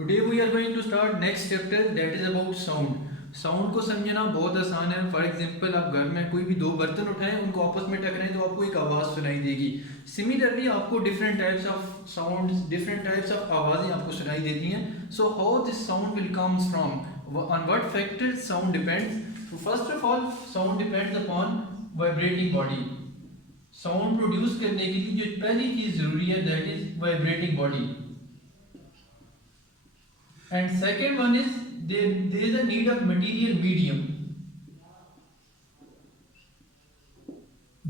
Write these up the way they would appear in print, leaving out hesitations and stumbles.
Today we are going to start next chapter that is about sound. Sound को समझना बहुत आसान है. फॉर एग्जाम्पल आप घर में कोई भी दो बर्तन उठाएं, उनको आपस में टकराएं तो आपको एक आवाज़ सुनाई देगी. सिमिलरली आपको different types of sound, different types of आवाज़ें आपको सुनाई देती हैं. So how this sound will comes from, on what factor sound depends. तो first of all sound depends upon vibrating body. Sound produce करने के लिए जो पहली चीज़ ज़रूरी है that is vibrating body. And second one is there is a need of material medium.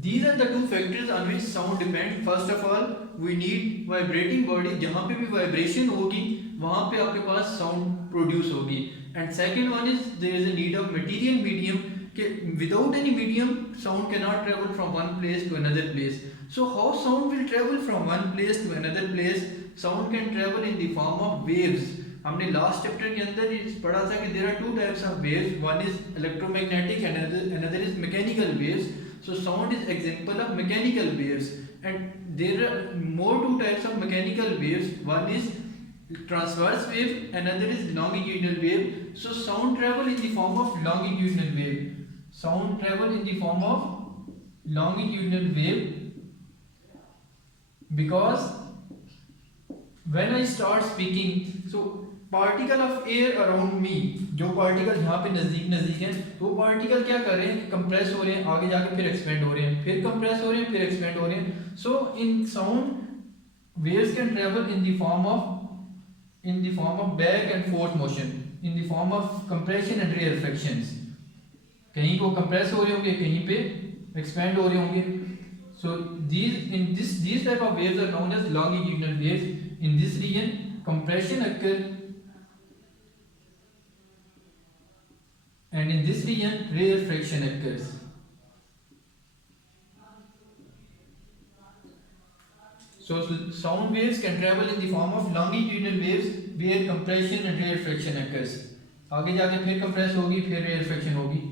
These are the two factors on which sound depends. First of all, we need vibrating body. जहाँ पे भी vibration होगी वहाँ पे आपके पास sound produce होगी. And second one is there is a need of material medium. कि without any medium sound cannot travel from one place to another place. So how sound will travel from one place to another place? Sound can travel in the form of waves. हमने last chapter के अंदर पढ़ा था कि there are two types of waves. One is electromagnetic and another is mechanical waves. So sound is example of mechanical waves and there are more two types of mechanical waves. One is transverse wave, another is longitudinal wave. So sound travel in the form of longitudinal wave. Sound travel in the form of longitudinal wave because when I start speaking, so particle of air around me, जो particle यहाँ पे नज़दीक हैं वो particle क्या कर रहे हैं, कंप्रेस हो रहे हैं, आगे जाके फिर एक्सपेंड हो रहे हैं, फिर कंप्रेस हो रहे हैं, फिर एक्सपेंड हो रहे हैं. So in sound waves can travel in the form of back and forth motion, in the form of compression and rarefactions. कहीं को कंप्रेस हो रहे होंगे, कहीं पे एक्सपेंड हो रहे होंगे. सो these type of waves are known as longitudinal waves. In this region compression occur and in this region rarefaction occurs. So sound waves can travel in the form of longitudinal waves where compression and rarefaction occurs. आगे जाके फिर compress होगी, फिर rarefaction होगी,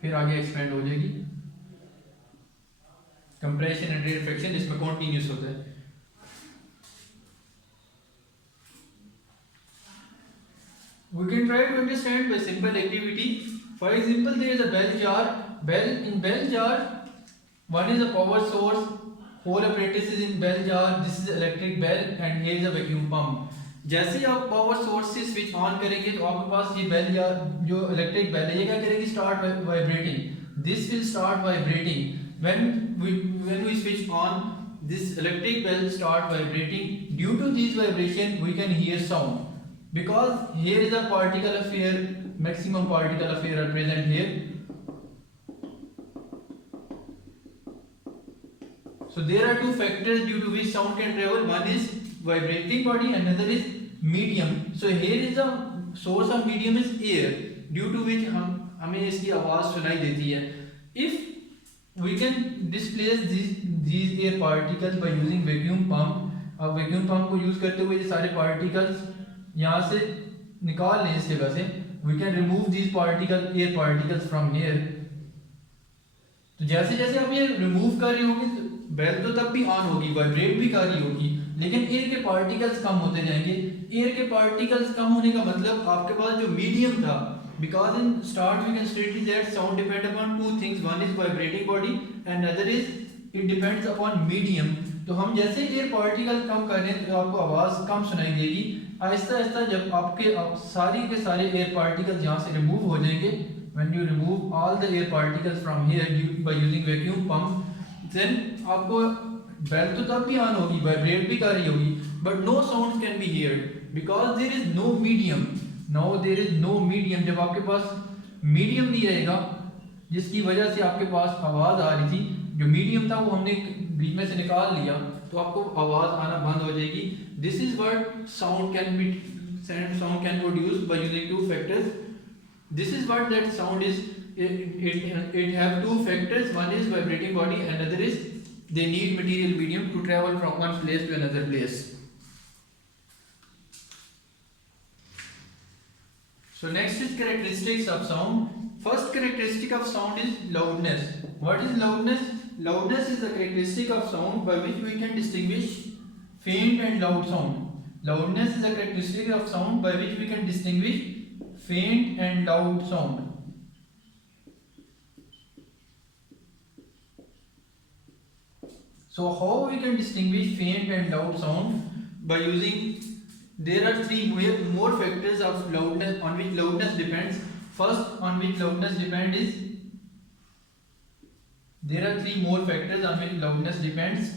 फिर आगे expand हो जाएगी. कंप्रेशन एंड rarefaction इसमें कॉन्टिन्यूस होता है. We can try to understand by simple activity. For example, there is a bell jar. In bell jar, one is a power source. Whole apparatus is in bell jar. This is electric bell, and here is a vacuum pump. जैसे आप power source से switch on करेंगे तो आपके पास ये bell या जो electric bell है ये क्या करेगी, start vibrating. This will start vibrating. when we switch on, this electric bell start vibrating. Due to this vibration we can hear sound. Because here is a particle of air, maximum particle of air are present here. So there are two factors due to which sound can travel. One is vibrating body, another is medium. So here is a source of medium is air, due to which हमें इसकी आवाज़ सुनाई देती है. If we can displace these air particles by using vacuum pump. अब vacuum pump को use करते हुए ये सारे particles यहाँ से निकाल लें इस जगह से. We can remove these air particles from here. तो जैसे जैसे आप ये रिमूव कर रहे होंगे बेल तो तब भी ऑन होगी, वाइब्रेट भी कर रही होगी, लेकिन एयर के पार्टिकल्स कम होते जाएंगे. एयर के पार्टिकल्स कम होने का मतलब आपके पास जो मीडियम था, because in start we can state that sound depend upon two things. One is vibrating body and other is it depends upon medium. तो हम जैसे एयर पार्टिकल कम कर रहे हैं तो आपको आवाज़ कम सुनाई देगी. आहिस्ता आहिस्ता जब आपके सारी के सारे एयर पार्टिकल्स यहाँ से रिमूव हो जाएंगे, when you remove all the air particles from here by using vacuum pump, then आपको बेल तो तब भी ऑन होगी, वाइब्रेट भी कर रही होगी, but no sound can be heard because there is no medium. Now there is no medium. जब आपके पास मीडियम नहीं रहेगा जिसकी वजह से आपके पास आवाज़ आ रही थी, जो मीडियम था वो हमने बीच में से निकाल लिया तो आपको आवाज़ आना बंद हो जाएगी. This is what sound can produce by using two factors. This is what that sound is. It have two factors. One is vibrating body, another is they need material medium to travel from one place to another place. So next is characteristics of sound. First characteristic of sound is loudness. What is loudness? Loudness is the characteristic of sound by which we can distinguish faint and loud sound. Loudness is a characteristic of sound by which we can distinguish faint and loud sound. So how we can distinguish faint and loud sound? By using, there are three more factors of loudness on which loudness depends. First on which loudness depends is, there are three more factors on which loudness depends.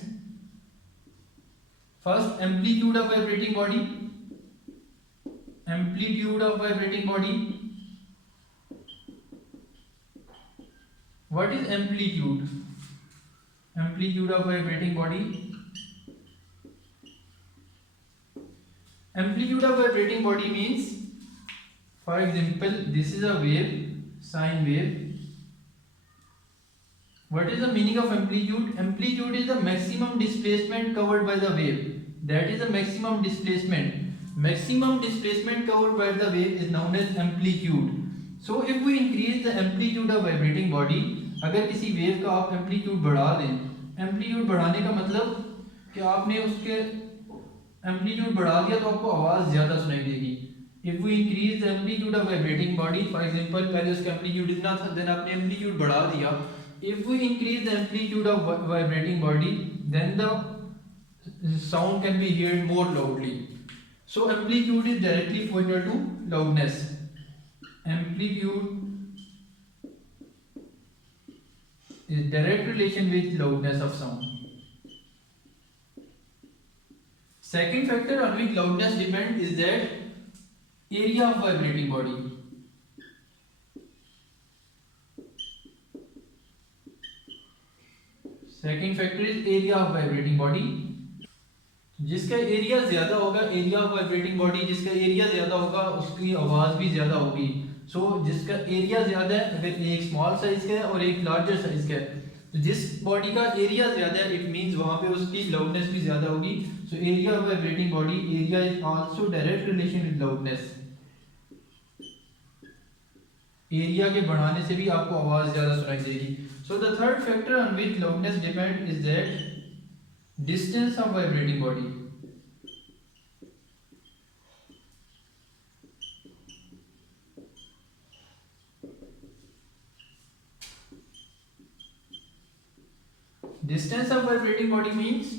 First, amplitude of vibrating body. Amplitude of vibrating body. What is amplitude? Amplitude of vibrating body. Amplitude of vibrating body means, for example, this is a wave, sine wave. What is the meaning of amplitude? Amplitude is the maximum displacement covered by the wave. That is the maximum displacement. Maximum displacement covered by the wave is known as amplitude. So if we increase the amplitude of vibrating body, अगर किसी wave का आप amplitude बढ़ा दें, amplitude बढ़ाने का मतलब कि आपने उसके एम्पलीट्यूड बढ़ा दिया तो आपको आवाज़ ज़्यादा सुनाई देगी. If we increase the amplitude of vibrating body, for example, पहले उसका एम्पलीट्यूड इतना था, then आपने एम्पलीट्यूड बढ़ा दिया. If we increase the amplitude of vibrating body, then the sound can be heard more loudly. So amplitude is directly equal to loudness. Amplitude is direct relation with loudness of sound. Second factor on which loudness depends is that area of vibrating body. Second factor is area of vibrating body. जिसका area ज्यादा होगा, area of vibrating body, जिसका area ज्यादा होगा उसकी आवाज भी ज्यादा होगी. सो जिसका एरिया ज्यादा है, अगर एक स्मॉल साइज का है और एक लार्जर साइज का है, तो जिस बॉडी का एरिया ज्यादा है, इट मींस वहां पे उसकी लाउडनेस भी ज्यादा होगी. So area of vibrating body, area is also direct relation with loudness. Area के बढ़ाने से भी आपको आवाज ज्यादा सुनाई देगी. So the third factor on which loudness depend is that distance of vibrating body. Distance of vibrating body means,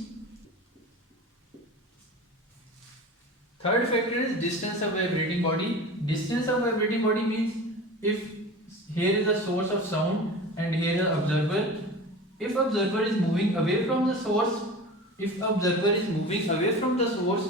third factor is distance of vibrating body. Distance of vibrating body means, if here is a source of sound and here is observer, if observer is moving away from the source, if observer is moving away from the source,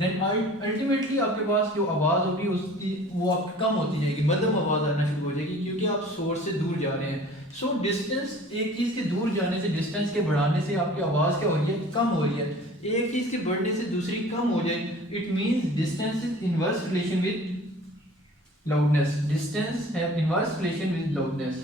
then ultimately आपके पास जो आवाज़ होगी उसकी वो आप कम होती जाएगी, मध्यम आवाज़ आना शुरू हो जाएगी, क्योंकि आप सोर्स से दूर जा रहे हैं. सो डिस्टेंस, एक चीज़ के दूर जाने से, डिस्टेंस के बढ़ाने से आपकी आवाज़ क्या हो रही है, कम हो रही है. एक चीज़ के बढ़ने से दूसरी कम हो जाए, it means distance is inverse relation with loudness. Distance have inverse relation with loudness.